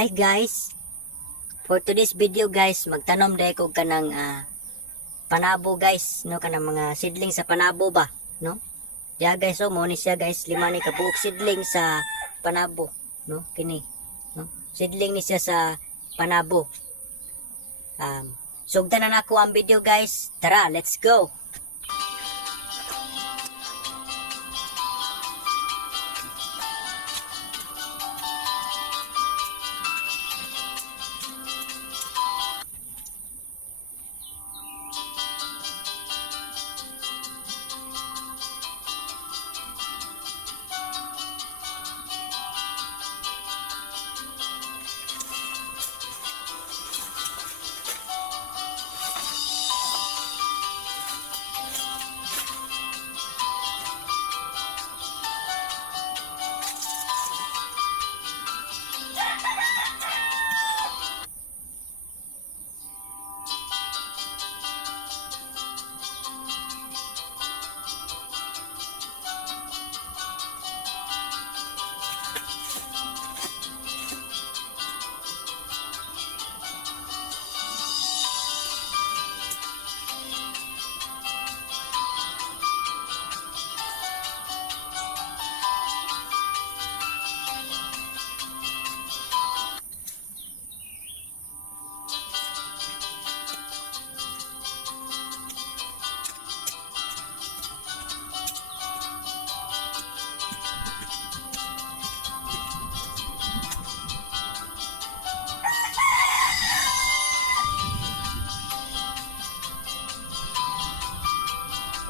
Hi guys, for today's video guys, magtanom dahil ko kanang panabo guys, no, kanang mga seedling sa panabo ba, no? Diya guys, so mo ni siya guys, 5 ni kabuok seedling sa panabo, no? Kini, no? Seedling ni siya sa panabo. Sugdan na nako ang video guys. Tara, let's go.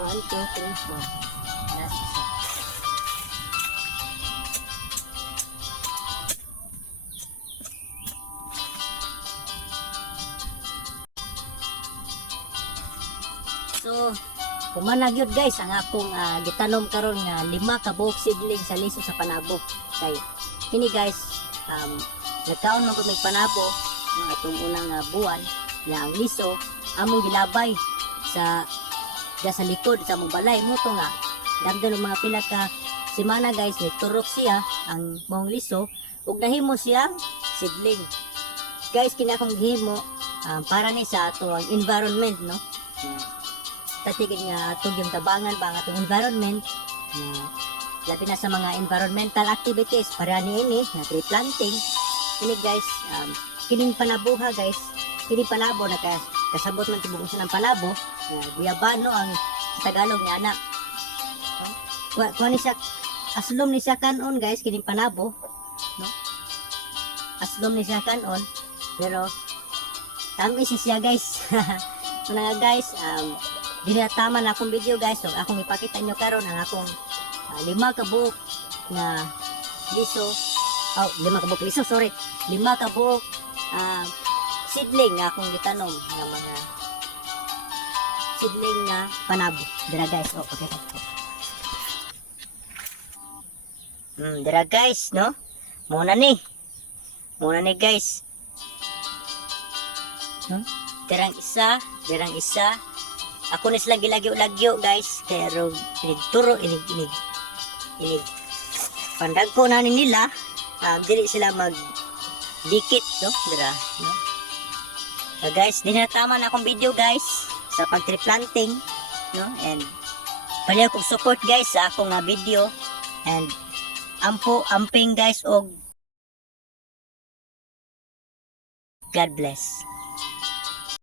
One, two, three, four. Last isa. So, kumanag yun guys ang akong gitanom karon nga 5 ka buok seedling sa liso sa panabo. Kay kini guys, nagkaon man ko may panabo ng atong unang buwan na ang liso among gilabay sa sa likod sa mong balay mo to nga damdan ng mga pila ka semana guys, ni turok siya ang mong liso ug nahimo siya seedling guys. Kini akong gihimo para ni sa ato ang environment, no, tatigid nga atong yung tabangan ba ang atong environment, labi na sa mga environmental activities para niini na tree planting. Kini guys, kining panabuha guys, kining panabo na kasabot man tibok sa ng panabo, guyabano ang Tagalog ni anak. Kuha ni siya, aslom ni siya kanon guys, kining panabo, no? Aslom ni siya kanon, pero tamis siya guys. Mga guys, dinatama na akong video guys, so akong ipakita nyo karon ang akong 5 ka buok na liso, 5 ka buok liso, sorry, 5 ka buok seedling nga akong gitanom nga mga seedling na panabo. Dira guys, okay. Dira guys, no? Muna ni guys. Dirang isa. Ako na sila gilagyo-lagyo guys. Kaya ro inigturo, inig. Pandag ko na nila, dili sila mag dikit, no? Dira, no? Guys, dinatama na akong video guys sa pag-tree planting, no? And paliw kong support guys sa akong video, and amping guys, og God bless.